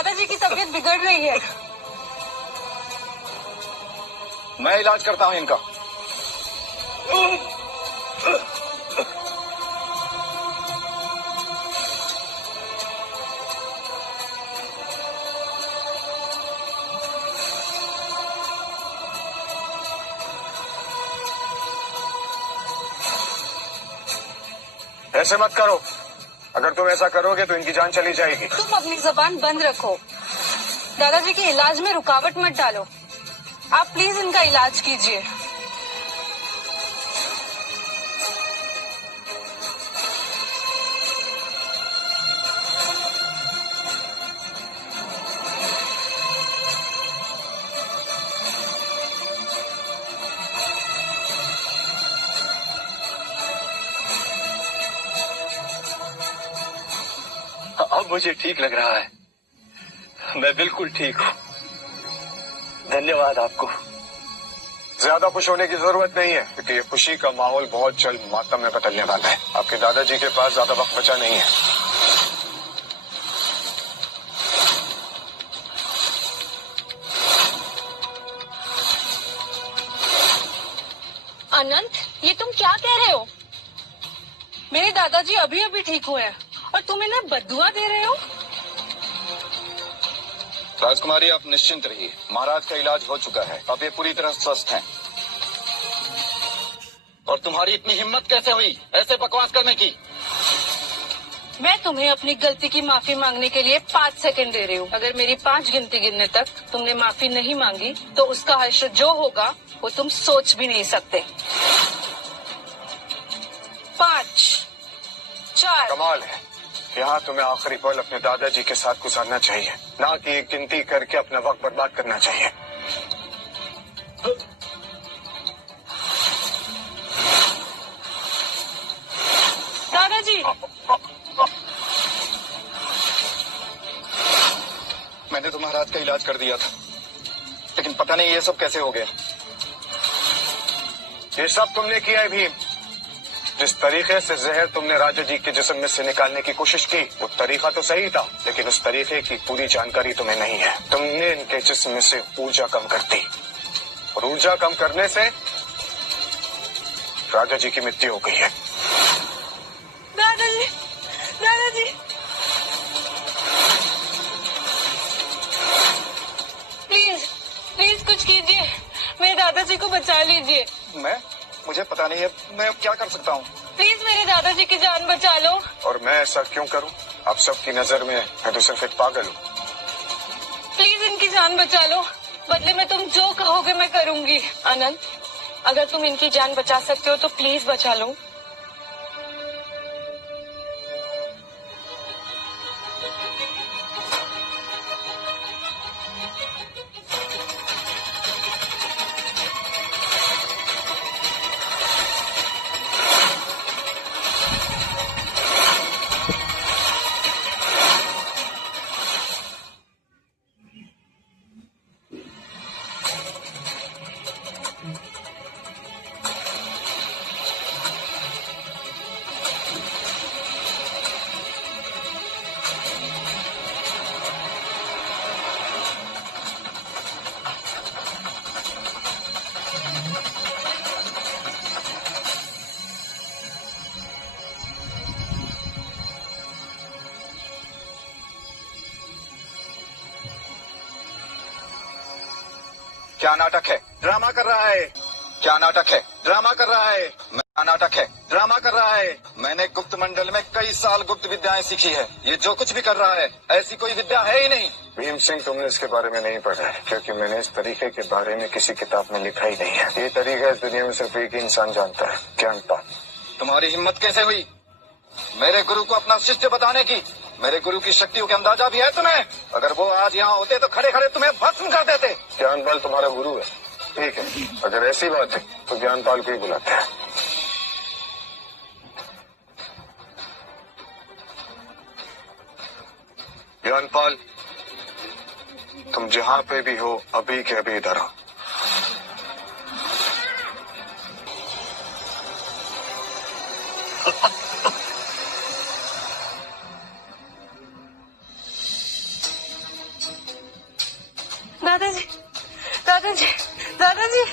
दादाजी की तबीयत बिगड़ रही है। मैं इलाज करता हूँ इनका। ऐसे मत करो, अगर तुम ऐसा करोगे तो इनकी जान चली जाएगी। तुम अपनी जबान बंद रखो, दादाजी के इलाज में रुकावट मत डालो। आप प्लीज इनका इलाज कीजिए। अब मुझे ठीक लग रहा है, मैं बिल्कुल ठीक हूँ। धन्यवाद आपको। ज्यादा खुश होने की जरूरत नहीं है, क्योंकि ये खुशी का माहौल बहुत जल्द मातम में बदलने वाला है। आपके दादाजी के पास ज्यादा वक्त बचा नहीं है। अनंत, ये तुम क्या कह रहे हो? मेरे दादाजी अभी अभी ठीक हुए हैं और तुम इन्हें बद्दुआ दे रहे हो? राजकुमारी, आप निश्चिंत रहिए, महाराज का इलाज हो चुका है, अब ये पूरी तरह स्वस्थ हैं। और तुम्हारी इतनी हिम्मत कैसे हुई ऐसे बकवास करने की? मैं तुम्हें अपनी गलती की माफी मांगने के लिए 5 सेकंड दे रही हूँ। अगर मेरी 5 गिनती गिनने तक तुमने माफी नहीं मांगी तो उसका हश्र जो होगा वो तुम सोच भी नहीं सकते। 5, 4। कमाल है, यहाँ तुम्हें आखिरी पल अपने दादाजी के साथ गुजारना चाहिए, ना कि एक गिनती करके अपना वक्त बर्बाद करना चाहिए। दादाजी, मैंने तो महाराज का इलाज कर दिया था, लेकिन पता नहीं ये सब कैसे हो गया। ये सब तुमने किया है भीम। जिस तरीके से जहर तुमने राजा जी के जिस्म में से निकालने की कोशिश की, वो तरीका तो सही था, लेकिन उस तरीके की पूरी जानकारी तुम्हें नहीं है। तुमने इनके जिस्म में से ऊर्जा कम कर दी, और ऊर्जा कम करने से राजा जी की मृत्यु हो गई है। दादाजी, दादाजी, प्लीज प्लीज कुछ कीजिए, मेरे दादाजी को बचा लीजिए। मुझे पता नहीं है मैं अब क्या कर सकता हूँ। प्लीज मेरे दादाजी की जान बचा लो। और मैं ऐसा क्यों करूँ? आप सबकी नजर में मैं तो सिर्फ एक पागल हूँ। प्लीज इनकी जान बचा लो, बदले में तुम जो कहोगे मैं करूंगी। अनंत, अगर तुम इनकी जान बचा सकते हो तो प्लीज बचा लो। क्या नाटक है? ड्रामा कर रहा है। क्या नाटक है? ड्रामा कर रहा है। क्या नाटक है? ड्रामा कर रहा है। मैंने गुप्त मंडल में कई साल गुप्त विद्याएं सीखी है, ये जो कुछ भी कर रहा है ऐसी कोई विद्या है ही नहीं। भीम सिंह, तुमने इसके बारे में नहीं पढ़ा है, क्योंकि मैंने इस तरीके के बारे में किसी किताब में लिखा ही नहीं है। ये तरीका इस दुनिया में सिर्फ एक ही इंसान जानता है, ज्ञानपाल। तुम्हारी हिम्मत कैसे हुई मेरे गुरु को अपना शिष्य बताने की? मेरे गुरु की शक्तियों का अंदाजा भी है तुम्हें? अगर वो आज यहाँ होते तो खड़े खड़े तुम्हें भस्म कर देते। ज्ञानपाल तुम्हारा गुरु है, ठीक है, अगर ऐसी बात है तो ज्ञानपाल को ही बुलाते हैं। ज्ञानपाल, तुम जहाँ पे भी हो अभी के अभी इधर आओ। दादाजी, दादाजी, दादाजी।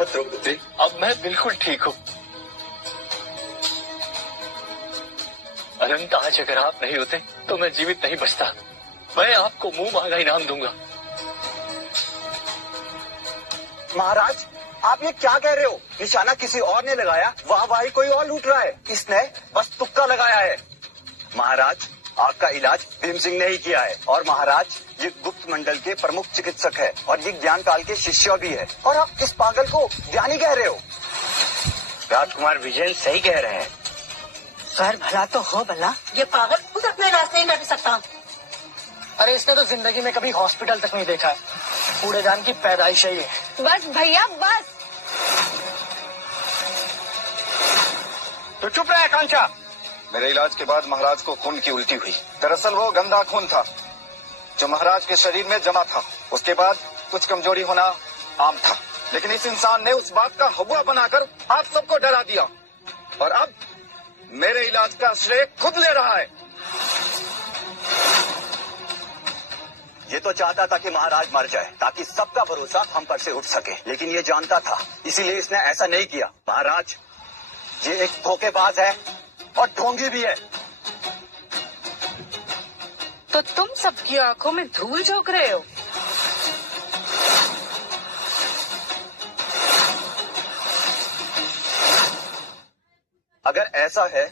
द्रौपदी, अब मैं बिल्कुल ठीक हूँ। अनंत, आज अगर आप नहीं होते तो मैं जीवित नहीं बचता। मैं आपको मुंह मांगा इनाम दूंगा। महाराज, आप ये क्या कह रहे हो? निशाना किसी और ने लगाया, वाहवाही कोई और लूट रहा है। इसने बस तुक्का लगाया है। महाराज, आपका इलाज भीम सिंह ने ही किया है। और महाराज, ये गुप्त मंडल के प्रमुख चिकित्सक है और ये ज्ञान काल के शिष्य भी है। और आप इस पागल को ज्ञानी कह रहे हो? राजकुमार विजयन सही कह रहे हैं। सर भला तो हो भला, ये पागल खुद अपना इलाज नहीं कर सकता। अरे इसने तो जिंदगी में कभी हॉस्पिटल तक नहीं देखा है। कूड़ेदान की पैदाइश है ये। बस भैया बस। तो चुप रहे कांचा। मेरे इलाज के बाद महाराज को खून की उल्टी हुई। दरअसल वो गंदा खून था जो महाराज के शरीर में जमा था। उसके बाद कुछ कमजोरी होना आम था, लेकिन इस इंसान ने उस बात का हवा बनाकर आप सबको डरा दिया और अब मेरे इलाज का श्रेय खुद ले रहा है। ये तो चाहता था कि महाराज मर जाए ताकि सबका भरोसा हम पर से उठ सके, लेकिन ये जानता था, इसीलिए इसने ऐसा नहीं किया। महाराज, ये एक धोखेबाज है और ढोंगी भी है। तो तुम सबकी आंखों में धूल झोंक रहे हो। अगर ऐसा है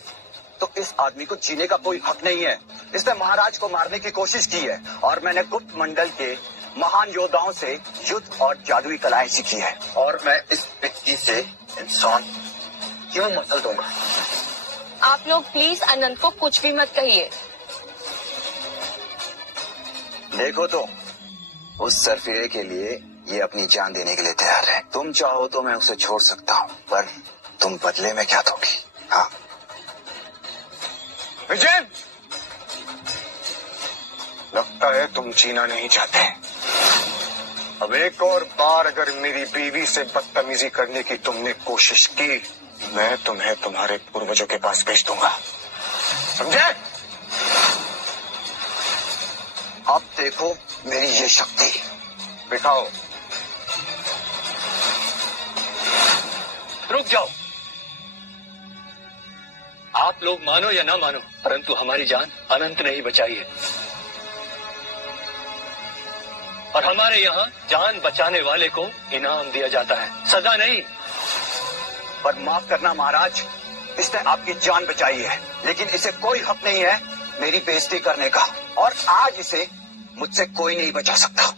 तो इस आदमी को जीने का कोई हक नहीं है। इसने महाराज को मारने की कोशिश की है और मैंने गुप्त मंडल के महान योद्धाओं से युद्ध और जादुई कलाएं सीखी है और मैं इस पिट्टी से इंसान क्यों मसल दूंगा। आप लोग प्लीज अनंत को कुछ भी मत कहिए। देखो तो, उस सरफिरे के लिए ये अपनी जान देने के लिए तैयार है। तुम चाहो तो मैं उसे छोड़ सकता हूँ, पर तुम बदले में क्या दोगी? हाँ विजय, लगता है तुम जीना नहीं चाहते। अब एक और बार अगर मेरी बीवी से बदतमीजी करने की तुमने कोशिश की, मैं तुम्हें तुम्हारे पूर्वजों के पास भेज दूंगा, समझे? अब देखो मेरी ये शक्ति। दिखाओ। रुक जाओ। आप लोग मानो या ना मानो, परंतु हमारी जान अनंत ने ही बचाई है और हमारे यहाँ जान बचाने वाले को इनाम दिया जाता है, सजा नहीं। पर माफ करना महाराज, इसने आपकी जान बचाई है, लेकिन इसे कोई हक नहीं है मेरी बेइज्जती करने का और आज इसे मुझसे कोई नहीं बचा सकता।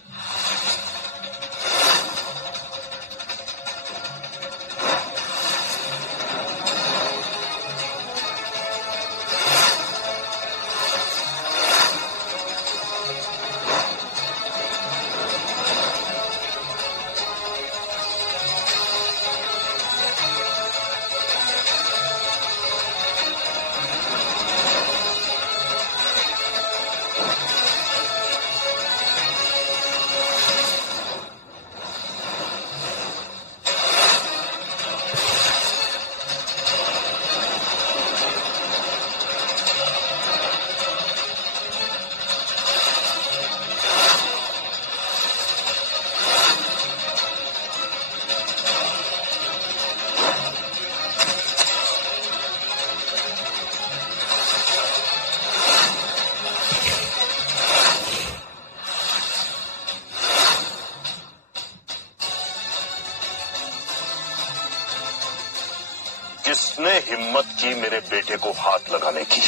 किसने हिम्मत की मेरे बेटे को हाथ लगाने की?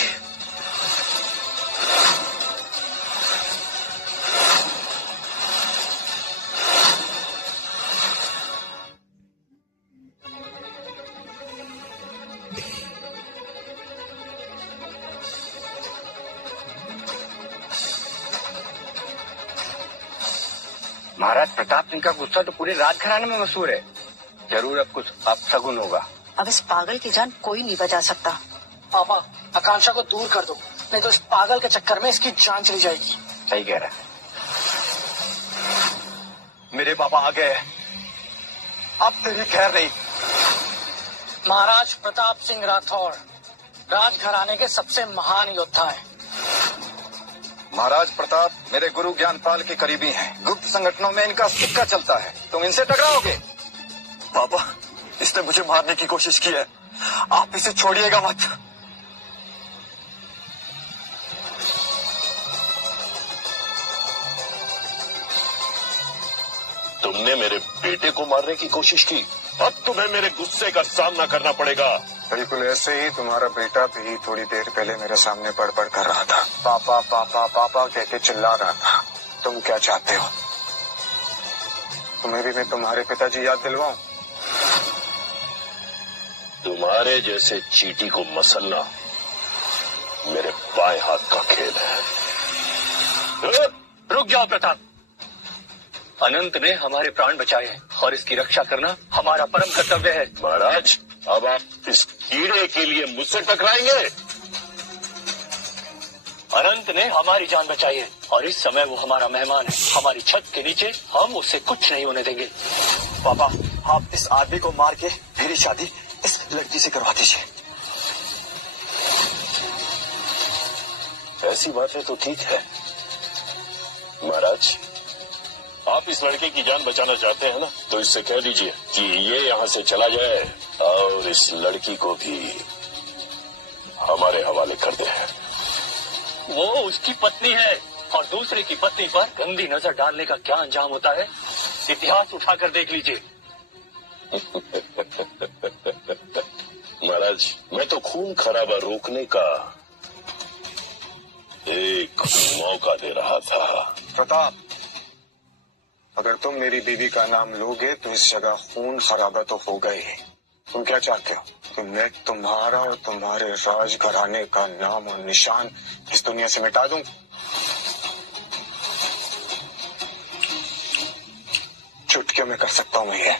महाराज प्रताप सिंह का गुस्सा तो पूरे राजघराने में मशहूर है। जरूर अब कुछ अपशगुन होगा। अब इस पागल की जान कोई नहीं बचा सकता। पापा, आकांक्षा को दूर कर दो, नहीं तो इस पागल के चक्कर में इसकी जान चली जाएगी। सही कह रहा है। मेरे पापा आ गए, अब तेरी खैर नहीं। महाराज प्रताप सिंह राठौर राजघराने के सबसे महान योद्धा हैं। महाराज प्रताप मेरे गुरु ज्ञानपाल के करीबी हैं। गुप्त संगठनों में इनका सिक्का चलता है। तुम इनसे टकराओगे? पापा, इसने मुझे मारने की कोशिश की है, आप इसे छोड़िएगा मत। तुमने मेरे बेटे को मारने की कोशिश की, अब तुम्हें मेरे गुस्से का सामना करना पड़ेगा। बिल्कुल ऐसे ही तुम्हारा बेटा भी थोड़ी देर पहले मेरे सामने बड़बड़ कर रहा था। पापा पापा पापा कह के चिल्ला रहा था। तुम क्या चाहते हो? तुम्हें भी मैं तुम्हारे पिताजी याद दिलवाऊं? तुम्हारे जैसे चींटी को मसलना मेरे बाएं हाथ का खेल है। रुक जाओ प्रताप। अनंत ने हमारे प्राण बचाए हैं और इसकी रक्षा करना हमारा परम कर्तव्य है। महाराज, अब आप इस कीड़े के लिए मुझसे टकराएंगे? अनंत ने हमारी जान बचाई है और इस समय वो हमारा मेहमान है। हमारी छत के नीचे हम उससे कुछ नहीं होने देंगे। पापा, आप इस आदमी को मार के मेरी शादी इस लड़की से करवा दीजिए। ऐसी बातें तो ठीक है महाराज, आप इस लड़के की जान बचाना चाहते हैं ना, तो इससे कह दीजिए कि ये यहाँ से चला जाए और इस लड़की को भी हमारे हवाले कर दे। वो उसकी पत्नी है और दूसरे की पत्नी पर गंदी नजर डालने का क्या अंजाम होता है, इतिहास उठाकर देख लीजिए। महाराज, मैं तो खून खराबा रोकने का एक मौका दे रहा था। प्रताप, अगर तुम मेरी बीवी का नाम लोगे तो इस जगह खून खराबा तो होगा ही। तुम क्या चाहते हो कि मैं तुम्हारा और तुम्हारे राजघराने का नाम और निशान इस दुनिया से मिटा दूं? चुटकियों में कर सकता हूं मैं ये।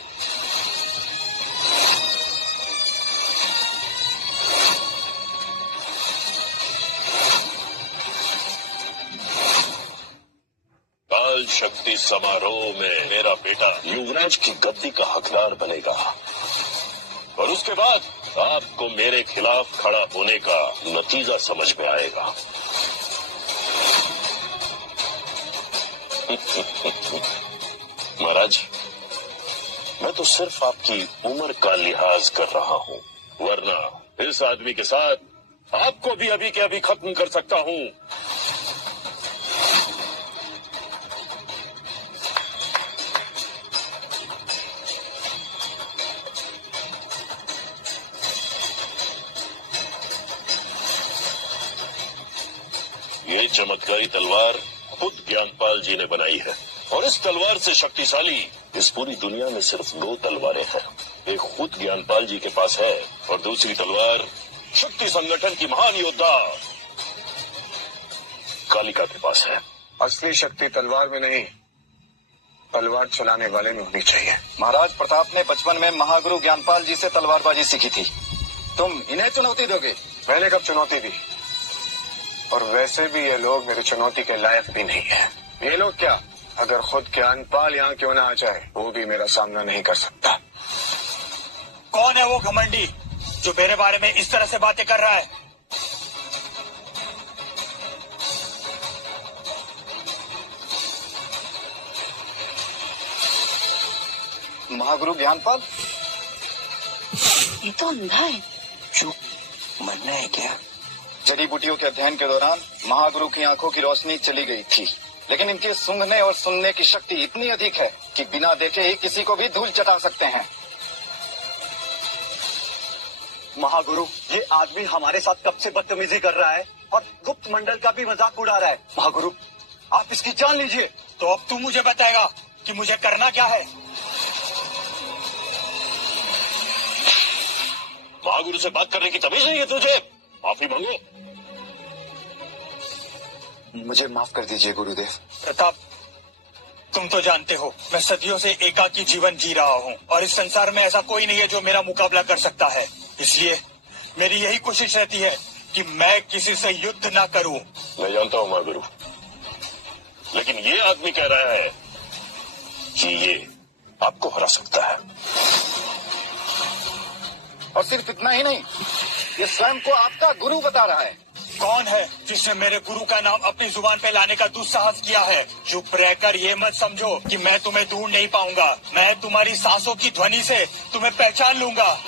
काल शक्ति समारोह में मेरा बेटा युवराज की गद्दी का हकदार बनेगा और उसके बाद आपको मेरे खिलाफ खड़ा होने का नतीजा समझ में आएगा। महाराज, मैं तो सिर्फ आपकी उम्र का लिहाज कर रहा हूँ, वरना इस आदमी के साथ आपको भी अभी के अभी खत्म कर सकता हूँ। ये चमत्कारी तलवार खुद ज्ञानपाल जी ने बनाई है और इस तलवार से शक्तिशाली इस पूरी दुनिया में सिर्फ 2 तलवारें हैं। एक खुद ज्ञानपाल जी के पास है और दूसरी तलवार शक्ति संगठन की महान योद्धा कालिका के पास है। असली शक्ति तलवार में नहीं, तलवार चलाने वाले में होनी चाहिए। महाराज प्रताप ने बचपन में महागुरु ज्ञानपाल जी से तलवारबाजी सीखी थी। तुम इन्हें चुनौती दोगे? मैंने कब चुनौती दी? और वैसे भी ये लोग मेरी चुनौती के लायक भी नहीं है। ये लोग क्या, अगर खुद ज्ञानपाल यहाँ क्यों ना आ जाए, वो भी मेरा सामना नहीं कर सकता। कौन है वो घमंडी जो मेरे बारे में इस तरह से बातें कर रहा है? महागुरु ज्ञानपाल? ये तो अंधा है। चुप, मरना है क्या? जड़ी बूटियों के अध्ययन के दौरान महागुरु की आंखों की रोशनी चली गई थी, लेकिन इनके सूंघने और सुनने की शक्ति इतनी अधिक है कि बिना देखे ही किसी को भी धूल चटा सकते हैं। महागुरु, ये आदमी हमारे साथ कब से बदतमीजी कर रहा है और गुप्त मंडल का भी मजाक उड़ा रहा है। महागुरु, आप इसकी जान लीजिए। तो अब तू मुझे बताएगा कि मुझे करना क्या है? महागुरु से बात करने की तमीज नहीं है तुझे? माफी मांगो। मुझे माफ कर दीजिए गुरुदेव। प्रताप, तुम तो जानते हो मैं सदियों से एकाकी जीवन जी रहा हूँ और इस संसार में ऐसा कोई नहीं है जो मेरा मुकाबला कर सकता है। इसलिए मेरी यही कोशिश रहती है कि मैं किसी से युद्ध ना करूं। मैं जानता हूँ महागुरु, लेकिन ये आदमी कह रहा है कि ये आपको हरा सकता है। और सिर्फ इतना ही नहीं, ये स्वयं को आपका गुरु बता रहा है। कौन है जिसने मेरे गुरु का नाम अपनी जुबान पे लाने का दुस्साहस किया है? चुप रहकर ये मत समझो कि मैं तुम्हें ढूंढ नहीं पाऊंगा। मैं तुम्हारी सांसों की ध्वनि से तुम्हें पहचान लूंगा।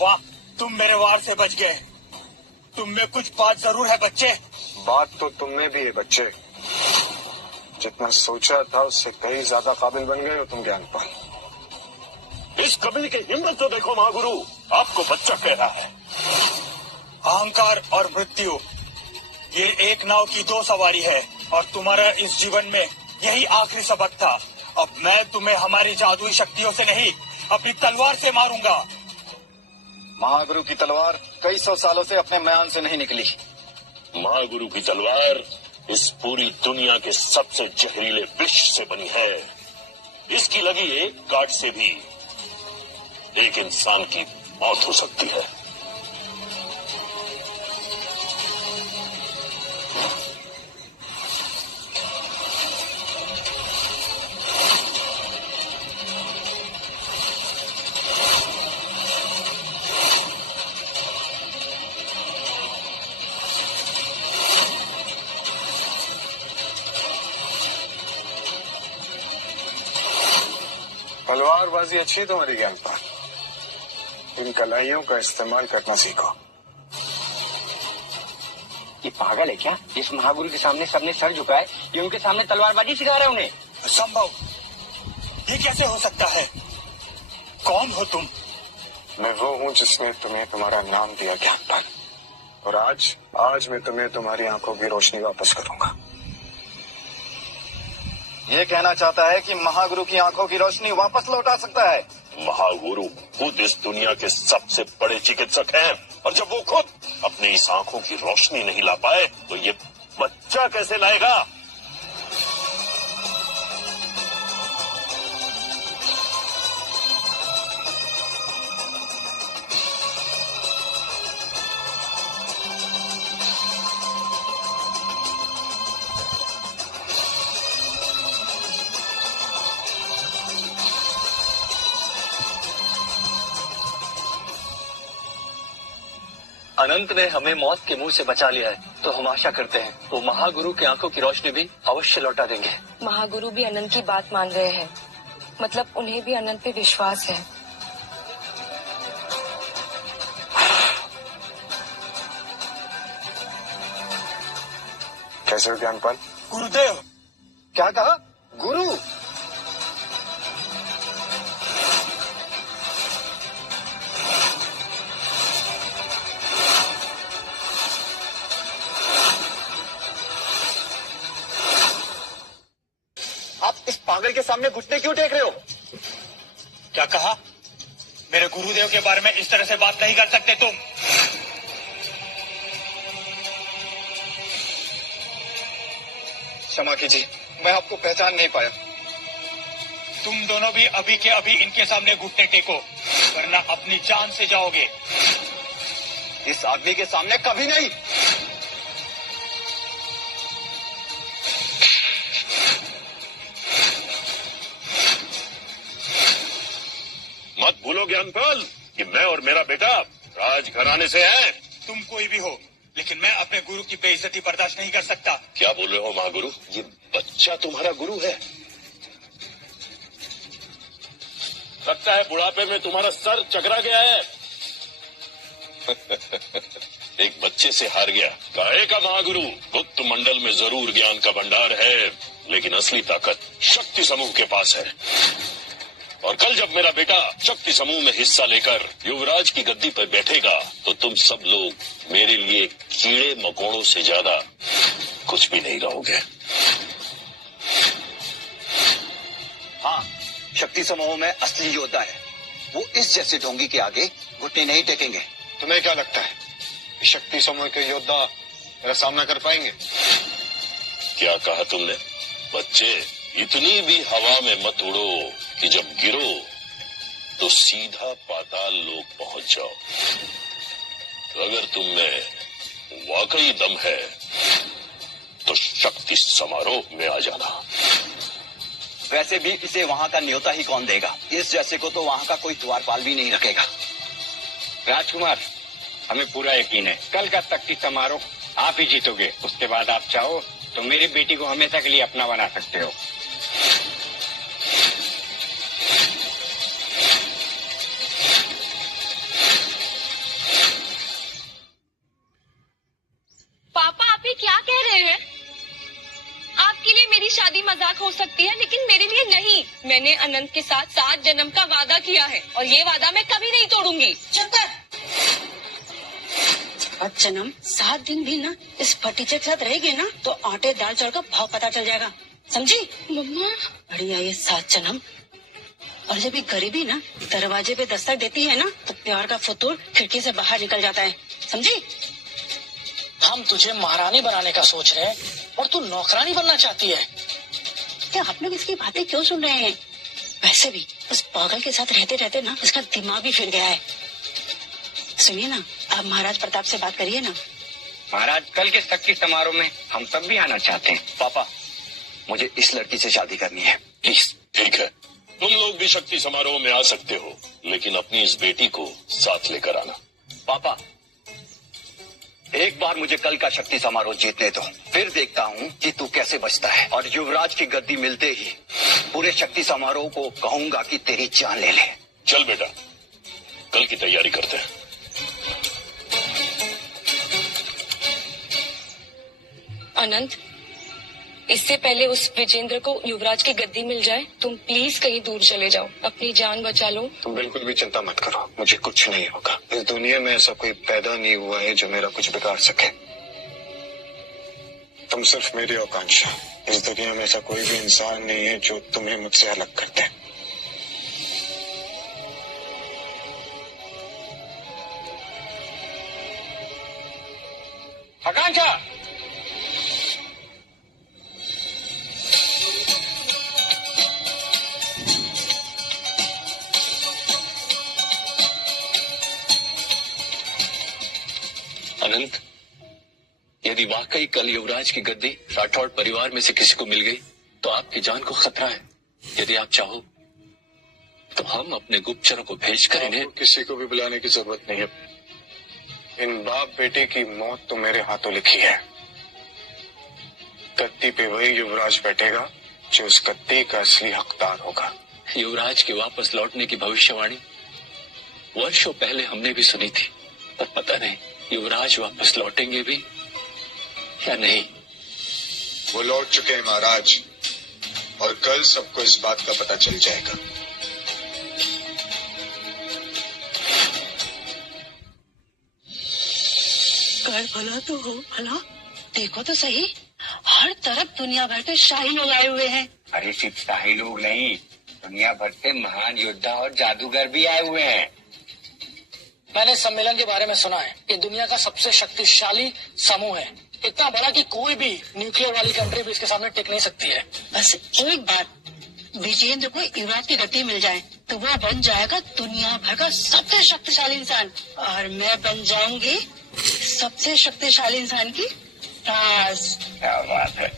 वाह, तुम मेरे वार से बच गए। तुम में कुछ बात जरूर है बच्चे। बात तो तुम में भी है बच्चे। जितना सोचा था उससे कहीं ज्यादा काबिल बन गए हो तुम ज्ञानपाल। इस कबीले की हिम्मत तो देखो महागुरु, आपको बच्चा कह रहा है। अहंकार और मृत्यु, ये एक नाव की दो सवारी है और तुम्हारा इस जीवन में यही आखिरी सबक था। अब मैं तुम्हें हमारी जादुई शक्तियों से नहीं, अपनी तलवार से मारूंगा। महागुरु की तलवार कई सौ सालों से अपने म्यान से नहीं निकली। महागुरु की तलवार इस पूरी दुनिया के सबसे जहरीले विष से बनी है। इसकी लगी एक काट से भी एक इंसान की मौत हो सकती है। तलवारबाजी अच्छी है तुम्हारी ज्ञानपाल। इन कलाइयों का इस्तेमाल करना सीखो। ये पागल है क्या? जिस महागुरु के सामने सबने सर झुकाए, ये उनके सामने तलवारबाजी सिखा रहे हैं उन्हें। संभव, ये कैसे हो सकता है? कौन हो तुम? मैं वो हूँ जिसने तुम्हें तुम्हारा नाम दिया ज्ञानपाल। और आज मैं तुम्हें तुम्हारी आंखों की रोशनी वापस करूंगा। ये कहना चाहता है कि महागुरु की आंखों की रोशनी वापस लौटा सकता है। महागुरु खुद इस दुनिया के सबसे बड़े चिकित्सक हैं, और जब वो खुद अपनी इस आंखों की रोशनी नहीं ला पाए तो ये बच्चा कैसे लाएगा? अनंत ने हमें मौत के मुंह से बचा लिया है, तो हम आशा करते हैं वो महागुरु की आंखों की रोशनी भी अवश्य लौटा देंगे। महागुरु भी अनंत की बात मान रहे हैं, मतलब उन्हें भी अनंत पे विश्वास है। कैसे हो ज्ञानपाल? गुरुदेव। क्या कहा? गुरु? आप इस पागल के सामने घुटने क्यों टेक रहे हो? क्या कहा? मेरे गुरुदेव के बारे में इस तरह से बात नहीं कर सकते तुम। क्षमा कीजिए, मैं आपको पहचान नहीं पाया। तुम दोनों भी अभी के अभी इनके सामने घुटने टेको, वरना अपनी जान से जाओगे। इस आदमी के सामने कभी नहीं। मत भूलो ज्ञानपाल कि मैं और मेरा बेटा राजघराने से हैं। तुम कोई भी हो, लेकिन मैं अपने गुरु की बेइज्जती बर्दाश्त नहीं कर सकता। क्या बोल रहे हो महागुरु? ये बच्चा तुम्हारा गुरु है? लगता है बुढ़ापे में तुम्हारा सर चकरा गया है। एक बच्चे से हार गया। काहे का महागुरु? गुप्त मंडल में जरूर ज्ञान का भंडार है, लेकिन असली ताकत शक्ति समूह के पास है। और कल जब मेरा बेटा शक्ति समूह में हिस्सा लेकर युवराज की गद्दी पर बैठेगा तो तुम सब लोग मेरे लिए कीड़े मकोड़ों से ज्यादा कुछ भी नहीं रहोगे। हाँ, शक्ति समूह में असली योद्धा है। वो इस जैसे ढोंगी के आगे घुटने नहीं टेकेंगे। तुम्हें क्या लगता है कि शक्ति समूह के योद्धा मेरा सामना कर पाएंगे? क्या कहा तुमने? बच्चे, इतनी भी हवा में मत उड़ो कि जब गिरो तो सीधा पाताल लोक पहुंच जाओ। अगर तुम में वाकई दम है तो शक्ति समारोह में आ जाना। वैसे भी इसे वहाँ का न्योता ही कौन देगा? इस जैसे को तो वहाँ का कोई द्वारपाल भी नहीं रखेगा। राजकुमार, हमें पूरा यकीन है कल का शक्ति समारोह आप ही जीतोगे। उसके बाद आप चाहो तो मेरी बेटी को हमेशा के लिए अपना बना सकते हो। पापा, आप ये क्या कह रहे हैं? आपके लिए मेरी शादी मजाक हो सकती है, लेकिन मेरे लिए नहीं। मैंने अनंत के साथ 7 जन्म का वादा किया है और ये वादा मैं कभी नहीं तोड़ूंगी। चुप कर। 7 जन्म 7 दिन भी ना इस फटीचे के साथ रहेगी ना तो आटे दाल चावल का भाव पता चल जाएगा, समझी? मम्मा, बढ़िया ये 7 जन्म। और जब ये गरीबी ना दरवाजे पे दस्तक देती है ना तो प्यार का फतूर खिड़की से बाहर निकल जाता है, समझी? हम तुझे महारानी बनाने का सोच रहे हैं और तू नौकरानी बनना चाहती है। क्या आप लोग इसकी बातें क्यों सुन रहे हैं? वैसे भी उस पागल के साथ रहते रहते ना इसका दिमाग भी फिर गया है। सुनिए ना, आप महाराज प्रताप से बात करिए ना। महाराज, कल के शक्ति समारोह में हम सब भी आना चाहते हैं। पापा, मुझे इस लड़की से शादी करनी है, प्लीज। ठीक है, तुम लोग भी शक्ति समारोह में आ सकते हो, लेकिन अपनी इस बेटी को साथ लेकर आना। पापा, एक बार मुझे कल का शक्ति समारोह जीतने दो, फिर देखता हूँ कि तू कैसे बचता है। और युवराज की गद्दी मिलते ही पूरे शक्ति समारोह को कहूंगा कि तेरी जान ले ले। चल बेटा, कल की तैयारी करते हैं। अनंत, इससे पहले उस विजेंद्र को युवराज की गद्दी मिल जाए, तुम प्लीज कहीं दूर चले जाओ, अपनी जान बचा लो। तुम बिल्कुल भी चिंता मत करो, मुझे कुछ नहीं होगा। इस दुनिया में ऐसा कोई पैदा नहीं हुआ है जो मेरा कुछ बिगाड़ सके। तुम सिर्फ मेरी आकांक्षा। इस दुनिया में ऐसा कोई भी इंसान नहीं है जो तुम्हें मुझसे अलग कर दे। आकांक्षा, अनंत, यदि वाकई कल युवराज की गद्दी राठौड़ परिवार में से किसी को मिल गई तो आपकी जान को खतरा है। यदि आप चाहो तो हम अपने गुप्तचरों को भेजकर इन्हें। किसी को भी बुलाने की जरूरत नहीं है। इन बाप बेटे की मौत तो मेरे हाथों लिखी है। गद्दी पे वही युवराज बैठेगा जो उस गद्दी का असली हकदार होगा। युवराज के वापस लौटने की भविष्यवाणी वर्षों पहले हमने भी सुनी थी, पर पता नहीं युवराज वापस लौटेंगे भी या नहीं। वो लौट चुके हैं महाराज, और कल सबको इस बात का पता चल जाएगा। कर भला तो हो भला, देखो तो सही, हर तरफ दुनिया भर के शाही लोग आए हुए हैं। अरे सिर्फ शाही लोग नहीं, दुनिया भर से महान योद्धा और जादूगर भी आए हुए हैं। मैंने सम्मेलन के बारे में सुना है। ये दुनिया का सबसे शक्तिशाली समूह है, इतना बड़ा कि कोई भी न्यूक्लियर वाली कंट्री भी इसके सामने टिक नहीं सकती है। बस एक बार विजेंद्र को युवराज की गद्दी मिल जाए तो वो बन जाएगा दुनिया भर का सबसे शक्तिशाली इंसान, और मैं बन जाऊंगी सबसे शक्तिशाली इंसान की राज। क्या बात है।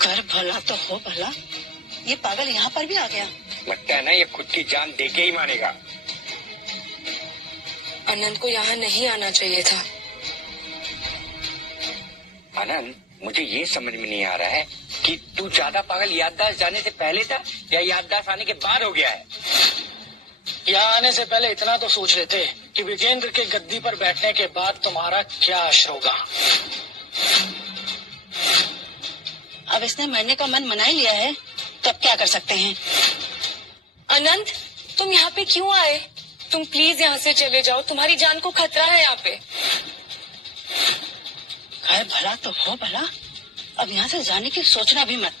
कर भला तो हो भला, ये पागल यहाँ पर भी आ गया। लगता है ना ये खुद की जान देके ही मानेगा। अनंत को यहाँ नहीं आना चाहिए था। आनंद, मुझे ये समझ में नहीं आ रहा है कि तू ज्यादा पागल याददाश्त जाने से पहले था या याददाश्त आने के बाद हो गया है। यहाँ आने से पहले इतना तो सोच लेते कि विजेंद्र के गद्दी पर बैठने के बाद तुम्हारा क्या असर होगा। अब इसने मरने का मन मना ही लिया है, तो अब क्या कर सकते हैं। अनंत, तुम यहाँ पे क्यों आए? तुम प्लीज यहाँ से चले जाओ, तुम्हारी जान को खतरा है यहाँ पे। खैर भला तो हो भला, अब यहाँ से जाने की सोचना भी मत।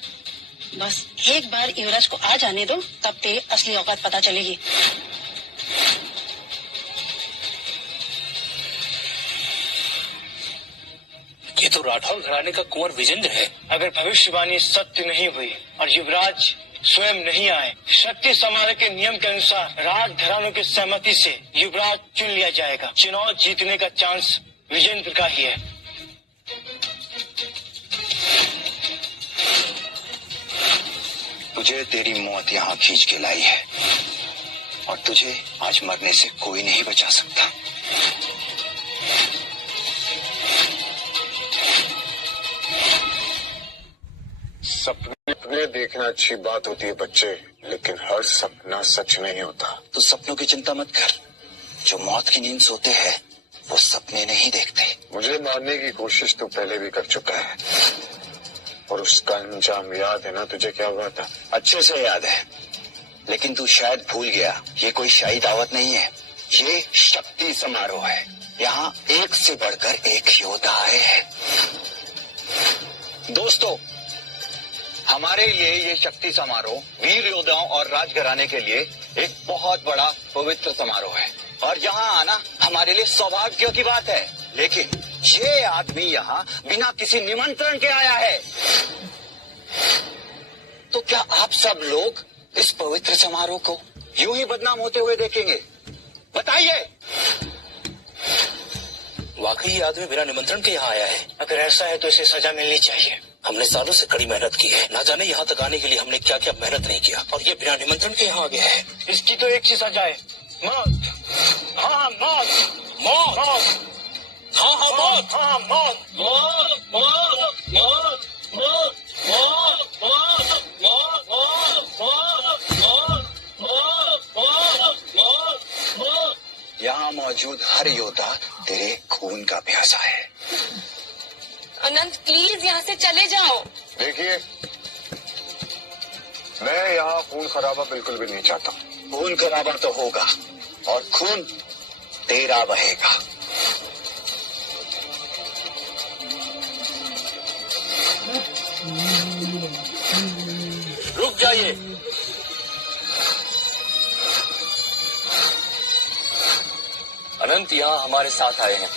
बस एक बार युवराज को आ जाने दो, तब तेरी असली औकात पता चलेगी। तो राठौर घराने का कुंवर विजेंद्र है। अगर भविष्यवाणी सत्य नहीं हुई और युवराज स्वयं नहीं आए, शक्ति समारोह के नियम के अनुसार राज घरानों की सहमति से युवराज चुन लिया जाएगा। चुनाव जीतने का चांस विजेंद्र का ही है। तुझे तेरी मौत यहाँ खींच के लाई है और तुझे आज मरने से कोई नहीं बचा सकता। सपने देखना अच्छी बात होती है बच्चे, लेकिन हर सपना सच नहीं होता। तू सपनों की चिंता मत कर। जो मौत की नींद सोते हैं वो सपने नहीं देखते। मुझे मारने की कोशिश तू पहले भी कर चुका है और उसका अंजाम याद है ना तुझे? क्या हुआ था? अच्छे से याद है, लेकिन तू शायद भूल गया। ये कोई शाही दावत नहीं है, ये शक्ति समारोह है। यहाँ एक से बढ़कर एक योद्धा आए हैं। दोस्तों, हमारे लिए ये शक्ति समारोह वीर योद्धाओं और राजघराने के लिए एक बहुत बड़ा पवित्र समारोह है और यहाँ आना हमारे लिए सौभाग्य की बात है। लेकिन ये आदमी यहाँ बिना किसी निमंत्रण के आया है। तो क्या आप सब लोग इस पवित्र समारोह को यूं ही बदनाम होते हुए देखेंगे? बताइए। वाकई ये आदमी बिना निमंत्रण के यहाँ आया है। अगर ऐसा है तो इसे सजा मिलनी चाहिए। हमने सालों से कड़ी मेहनत की है, ना जाने यहाँ तक आने के लिए हमने क्या क्या मेहनत नहीं किया, और ये बिना निमंत्रण के यहाँ आ गया है। इसकी तो एक ही सजा है, मौत। हाँ, मौत। मौत। हाँ हाँ मौत। हाँ, मौत। मौत मौत मौत मौत मौत मौत मौत मौत मौत मौत। यहाँ मौजूद हर योद्धा तेरे खून का प्यासा है। अनंत प्लीज यहाँ से चले जाओ। देखिए, मैं यहाँ खून खराबा बिल्कुल भी नहीं चाहता। खून खराबा तो होगा और खून तेरा बहेगा। रुक जाइए। अनंत यहाँ हमारे साथ आए हैं।